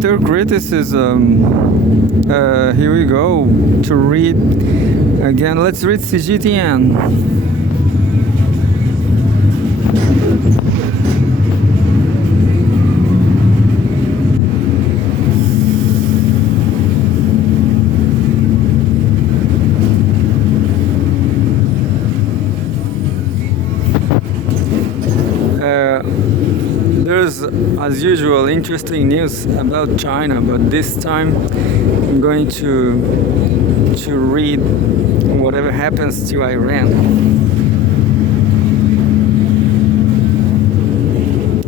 third criticism. Here we go. To read again, let's read Cgtn. There's, as usual, interesting news about China, but this time I'm going to read whatever happens to Iran.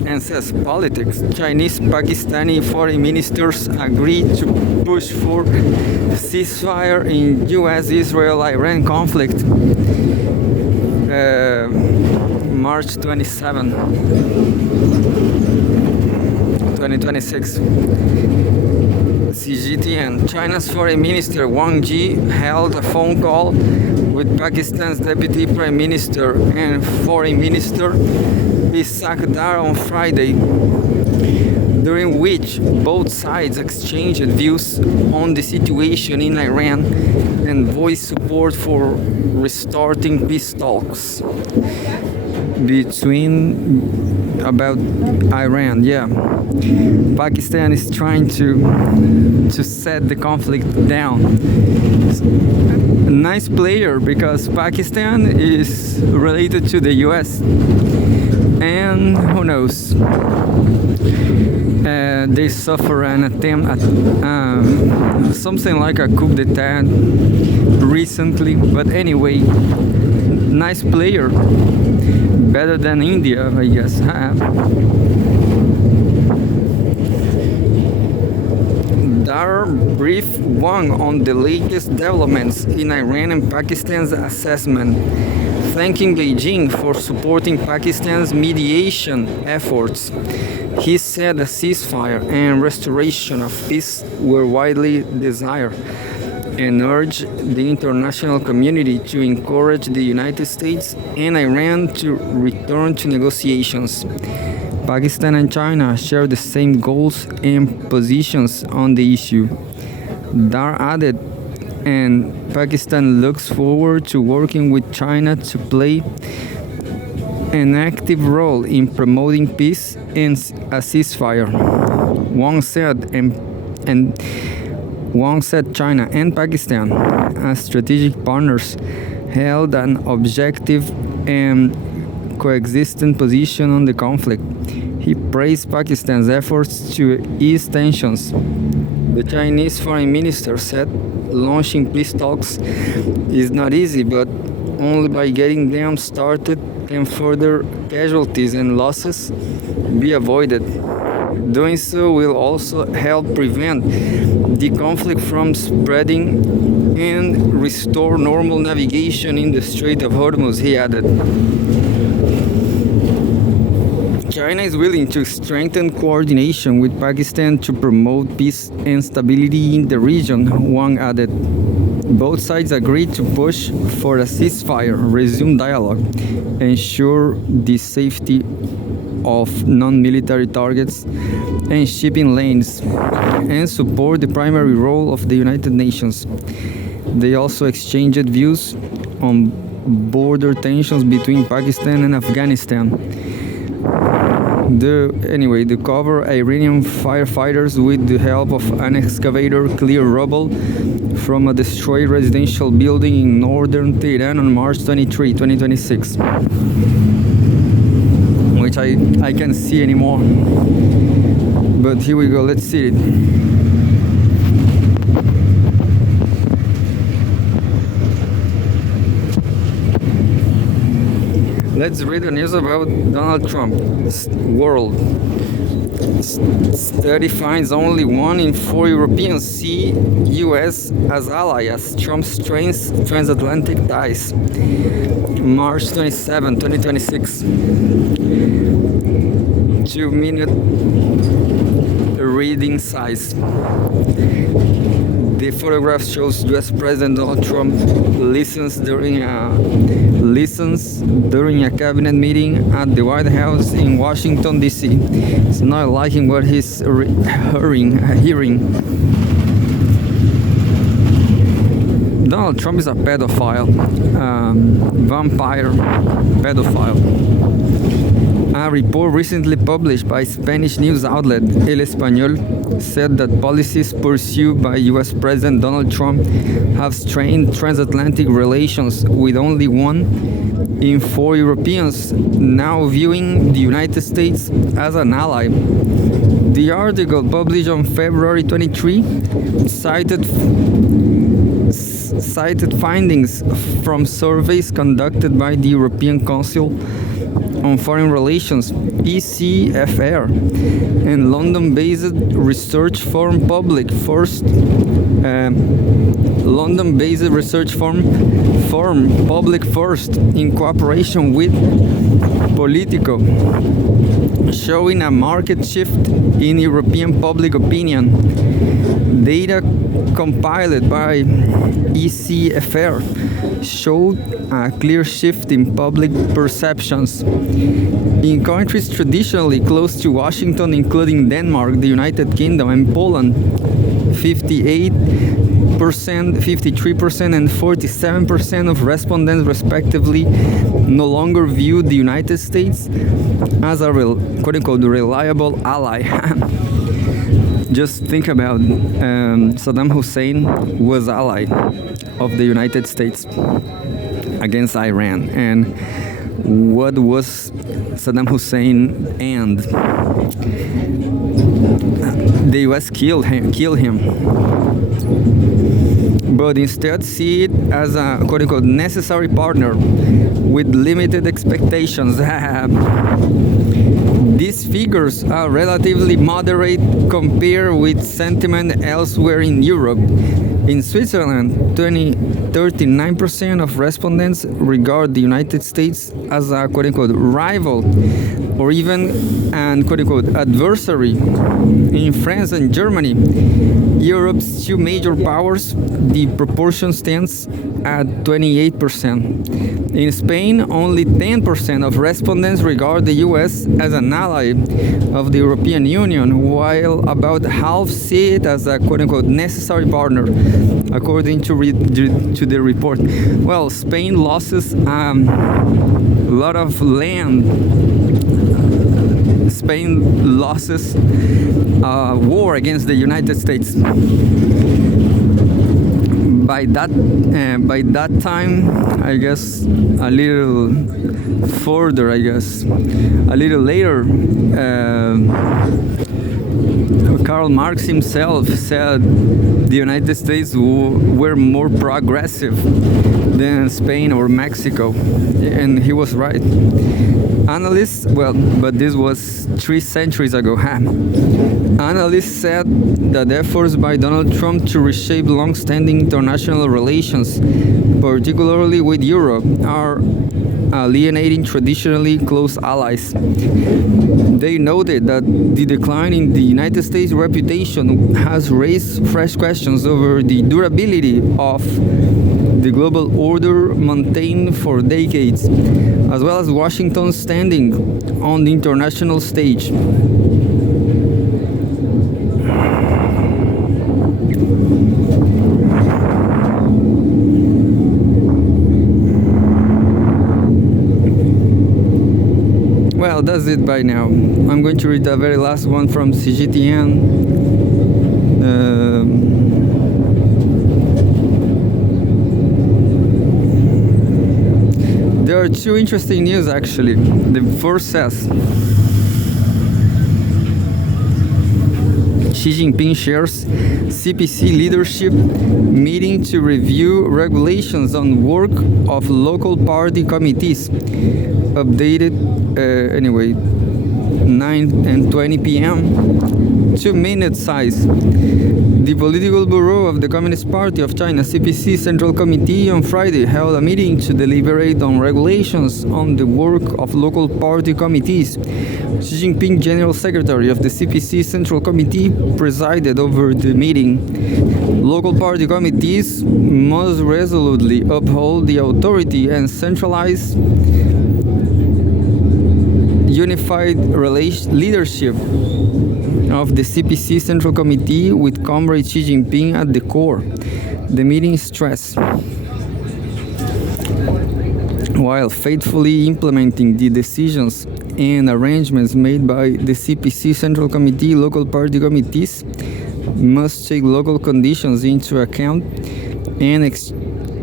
And says politics. Chinese Pakistani foreign ministers agreed to push for ceasefire in US-Israel-Iran conflict. March 27, 2026. Cgtn. China's Foreign Minister Wang Yi held a phone call with Pakistan's Deputy Prime Minister and Foreign Minister Ishaq Dar on Friday, during which both sides exchanged views on the situation in Iran and voiced support for restarting peace talks about Iran. Pakistan is trying to set the conflict down. A nice player, because Pakistan is related to the US, and who knows, they suffer an attempt at something like a coup d'etat recently, but anyway, nice player, better than India, I guess. Dar briefed Wang on the latest developments in Iran and Pakistan's assessment, thanking Beijing for supporting Pakistan's mediation efforts. He said a ceasefire and restoration of peace were widely desired, and urged the international community to encourage the United States and Iran to return to negotiations. Pakistan and China share the same goals and positions on the issue. Dar added, and Pakistan looks forward to working with China to play an active role in promoting peace and a ceasefire. Wang said China and Pakistan, as strategic partners, held an objective and coexistent position on the conflict. He praised Pakistan's efforts to ease tensions. The Chinese foreign minister said launching peace talks is not easy, but only by getting them started can further casualties and losses be avoided. Doing so will also help prevent the conflict from spreading and restore normal navigation in the Strait of Hormuz, he added. China is willing to strengthen coordination with Pakistan to promote peace and stability in the region, Wang added. Both sides agreed to push for a ceasefire, resume dialogue, ensure the safety of non-military targets and shipping lanes, and support the primary role of the United Nations. They also exchanged views on border tensions between Pakistan and Afghanistan. The cover Iranian firefighters, with the help of an excavator, clear rubble from a destroyed residential building in northern Tehran on March 23, 2026, which I can't see anymore. But here we go, let's see it. Let's read the news about Donald Trump. World study finds only 1 in 4 Europeans see US as ally as Trump strains transatlantic ties. March 27, 2026. 2-minute reading size. The photograph shows U.S. President Donald Trump listens during a cabinet meeting at the White House in Washington, D.C. He's not liking what he's hearing. Donald Trump is a pedophile, vampire pedophile. A report recently published by Spanish news outlet El Español said that policies pursued by U.S. President Donald Trump have strained transatlantic relations, with only 1 in 4 Europeans now viewing the United States as an ally. The article, published on February 23, cited findings from surveys conducted by the European Council on Foreign Relations (ECFR) and London-based research firm Public First in cooperation with Politico, showing a marked shift in European public opinion. Data compiled by ECFR showed a clear shift in public perceptions. In countries traditionally close to Washington, including Denmark, the United Kingdom, and Poland, 58%, 53%, and 47% of respondents, respectively, no longer view the United States as a quote-unquote reliable ally. Just think about Saddam Hussein was ally of the United States against Iran, and what was Saddam Hussein and the U.S. killed him, but instead see it as a quote-unquote necessary partner with limited expectations. These figures are relatively moderate compared with sentiment elsewhere in Europe. In Switzerland, 39% of respondents regard the United States as a quote-unquote rival or even an quote-unquote adversary. In France and Germany, Europe's 2 major powers, the proportion stands at 28%. In Spain, only 10% of respondents regard the US as an ally of the European Union, while about half see it as a quote-unquote necessary partner, according to the report. Well, Spain loses a lot of land. Spain loses a war against the United States. By that time, I guess a little further, a little later, Karl Marx himself said the United States were more progressive than Spain or Mexico, and he was right. Analysts, but this was 3 centuries ago. Analysts said that efforts by Donald Trump to reshape long-standing international relations, particularly with Europe, are alienating traditionally close allies. They noted that the decline in the United States' reputation has raised fresh questions over the durability of the global order maintained for decades, as well as Washington's standing on the international stage. Well, that's it by now. I'm going to read the very last one from Cgtn. There are 2 interesting news actually. The first says Xi Jinping shares CPC leadership meeting to review regulations on work of local party committees. Updated 9 and 20 p.m. 2-minute size. The Political Bureau of the Communist Party of China (CPC) Central Committee on Friday held a meeting to deliberate on regulations on the work of local party committees. Xi Jinping, General Secretary of the CPC Central Committee, presided over the meeting. Local party committees must resolutely uphold the authority and centralize unified leadership of the CPC Central Committee with Comrade Xi Jinping at the core. The meeting stressed, while faithfully implementing the decisions and arrangements made by the CPC Central Committee, local party committees must take local conditions into account and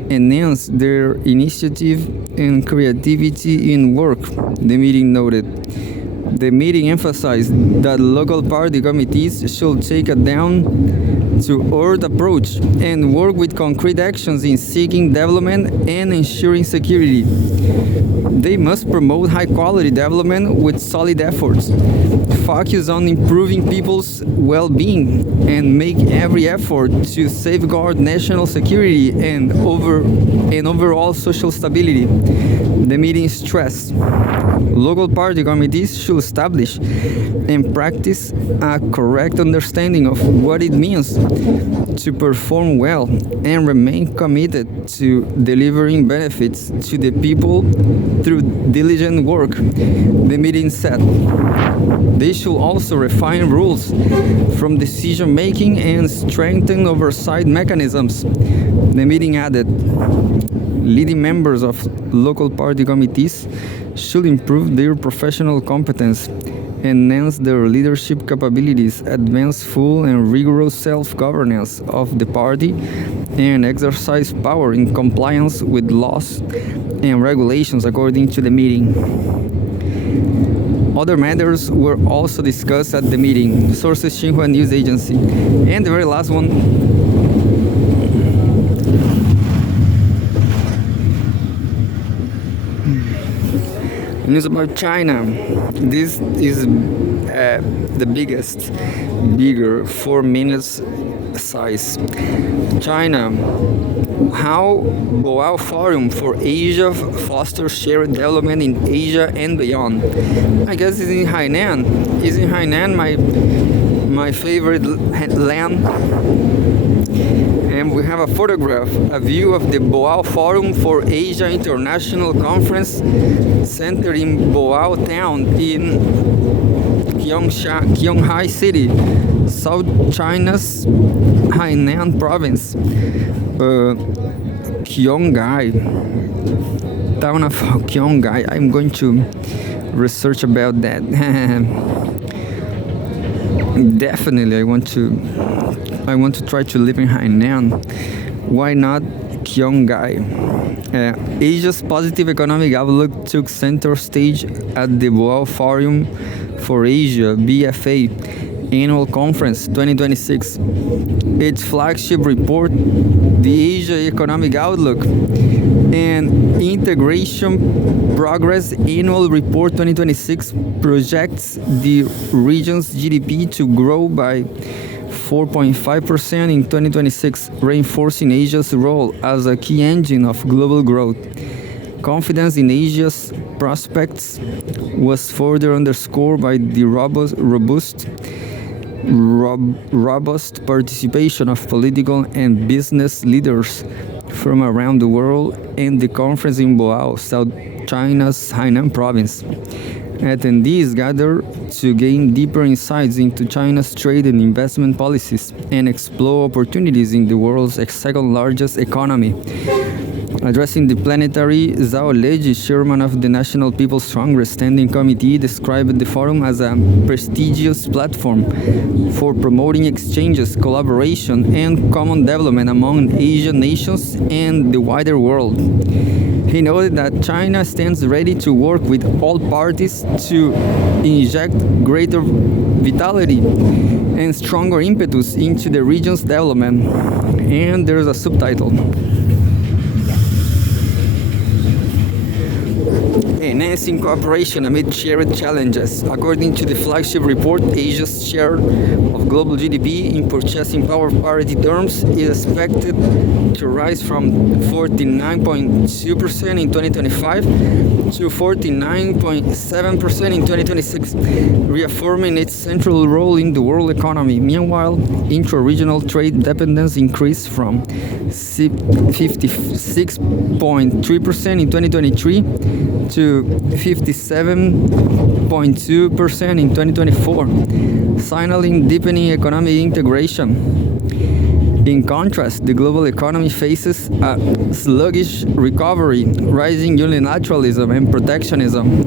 enhance their initiative and creativity in work, the meeting noted. The meeting emphasized that local party committees should take a down-to-earth approach and work with concrete actions in seeking development and ensuring security. They must promote high-quality development with solid efforts, focus on improving people's well-being, and make every effort to safeguard national security and overall social stability. The meeting stressed local party committees should establish and practice a correct understanding of what it means to perform well and remain committed to delivering benefits to the people through diligent work, the meeting said. They should also refine rules from decision-making and strengthen oversight mechanisms, the meeting added. Leading members of local party committees should improve their professional competence, enhance their leadership capabilities, advance full and rigorous self-governance of the party, and exercise power in compliance with laws and regulations according to the meeting. Other matters were also discussed at the meeting, sources Xinhua News Agency. And the very last one, news about China. This is the bigger 4 minutes size. China. How Boao Forum for Asia fosters shared development in Asia and beyond. I guess it's in Hainan. Is in Hainan my favorite land? And we have a photograph, a view of the Boao Forum for Asia International Conference Center in Boao Town in Qionghai City, South China's Hainan Province. Qionghai, town of Qionghai. I'm going to research about that. Definitely, I want to try to live in Hainan. Why not Qionghai? Asia's positive economic outlook took center stage at the Boao Forum for Asia (BFA) Annual Conference 2026. Its flagship report, the Asia Economic Outlook and Integration Progress Annual Report 2026, projects the region's GDP to grow by 4.5% in 2026, reinforcing Asia's role as a key engine of global growth. Confidence in Asia's prospects was further underscored by the robust participation of political and business leaders from around the world in the conference in Boao, South China's Hainan province. Attendees gathered to gain deeper insights into China's trade and investment policies and explore opportunities in the world's second largest economy. Addressing the plenary, Zhao Leji, chairman of the National People's Congress Standing Committee, described the forum as a prestigious platform for promoting exchanges, collaboration, and common development among Asian nations and the wider world. He noted that China stands ready to work with all parties to inject greater vitality and stronger impetus into the region's development. And there's a subtitle. enhancing cooperation amid shared challenges. According to the flagship report, Asia's share of global GDP in purchasing power parity terms is expected to rise from 49.2% in 2025 to 49.7% in 2026, reaffirming its central role in the world economy. Meanwhile, intra-regional trade dependence increased from 56.3% in 2023 to 57.2% in 2024, signaling deepening economic integration. In contrast, the global economy faces a sluggish recovery, rising unilateralism and protectionism,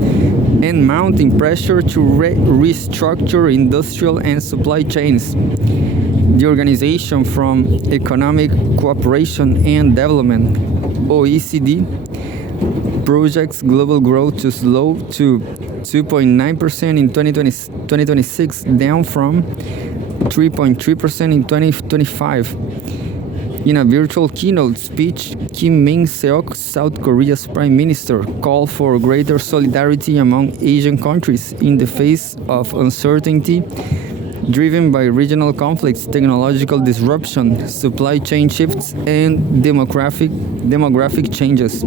and mounting pressure to restructure industrial and supply chains. The Organization for Economic Cooperation and Development, OECD, projects global growth to slow to 2.9% in 2026, down from 3.3% in 2025. In a virtual keynote speech, Kim Min-seok, South Korea's prime minister, called for greater solidarity among Asian countries in the face of uncertainty driven by regional conflicts, technological disruption, supply chain shifts, and demographic changes.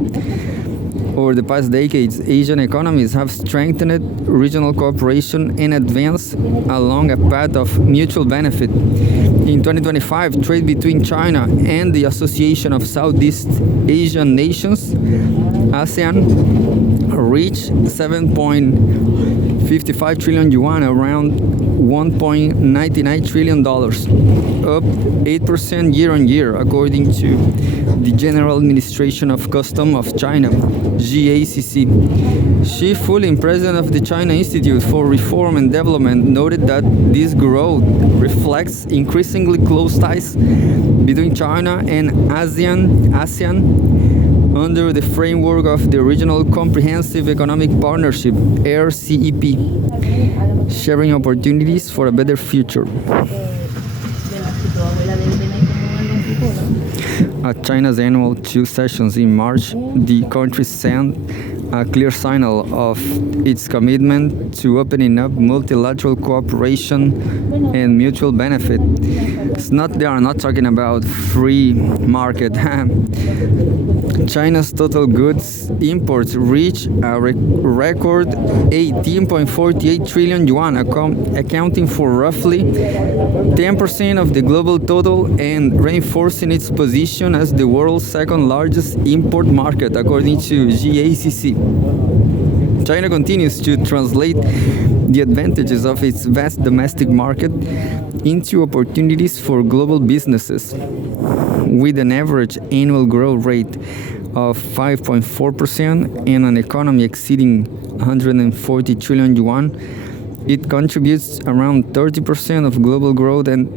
Over the past decades, Asian economies have strengthened regional cooperation and advanced along a path of mutual benefit. In 2025, trade between China and the Association of Southeast Asian Nations, ASEAN, reached 7.55 trillion yuan, around $1.99 trillion, up 8% year on year, according to the General Administration of Customs of China, GACC. Xi Fulin, president of the China Institute for Reform and Development, noted that this growth reflects increasingly close ties between China and ASEAN under the framework of the Regional Comprehensive Economic Partnership, RCEP, sharing opportunities for a better future. At China's annual two sessions in March, the country sent a clear signal of its commitment to opening up multilateral cooperation and mutual benefit. They are not talking about free market. China's total goods imports reached a record 18.48 trillion yuan, accounting for roughly 10% of the global total and reinforcing its position as the world's second largest import market, according to GACC. China continues to translate the advantages of its vast domestic market into opportunities for global businesses. With an average annual growth rate of 5.4% and an economy exceeding 140 trillion yuan, it contributes around 30% of global growth and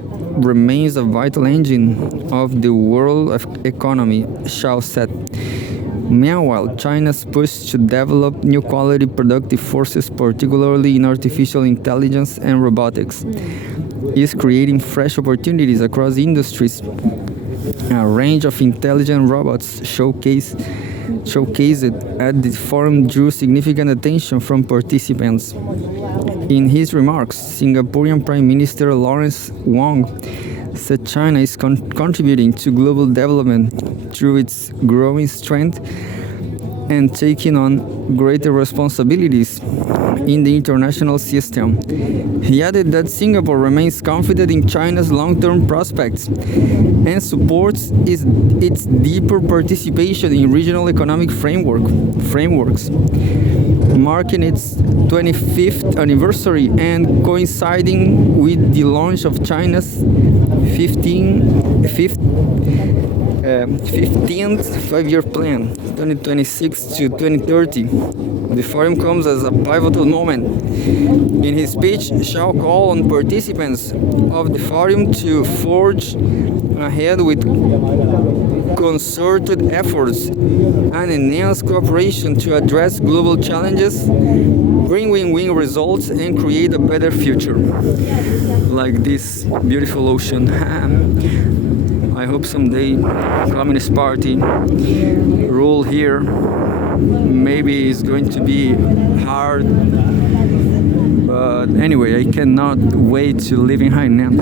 remains a vital engine of the world economy, Xiao said. Meanwhile, China's push to develop new quality productive forces, particularly in artificial intelligence and robotics, is creating fresh opportunities across industries. A range of intelligent robots showcased at the forum drew significant attention from participants. In his remarks, Singaporean Prime Minister Lawrence Wong said China is contributing to global development through its growing strength and taking on greater responsibilities in the international system. He added that Singapore remains confident in China's long-term prospects and supports its deeper participation in regional economic frameworks. Marking its 25th anniversary and coinciding with the launch of China's 15th five-year plan, 2026 to 2030. The forum comes as a pivotal moment. In his speech, Xiao called on participants of the forum to forge ahead with concerted efforts and enhance cooperation to address global challenges, bring win-win results, and create a better future. Like this beautiful ocean. I hope someday Communist Party rule here maybe it's going to be hard, but anyway, I cannot wait to live in Hainan.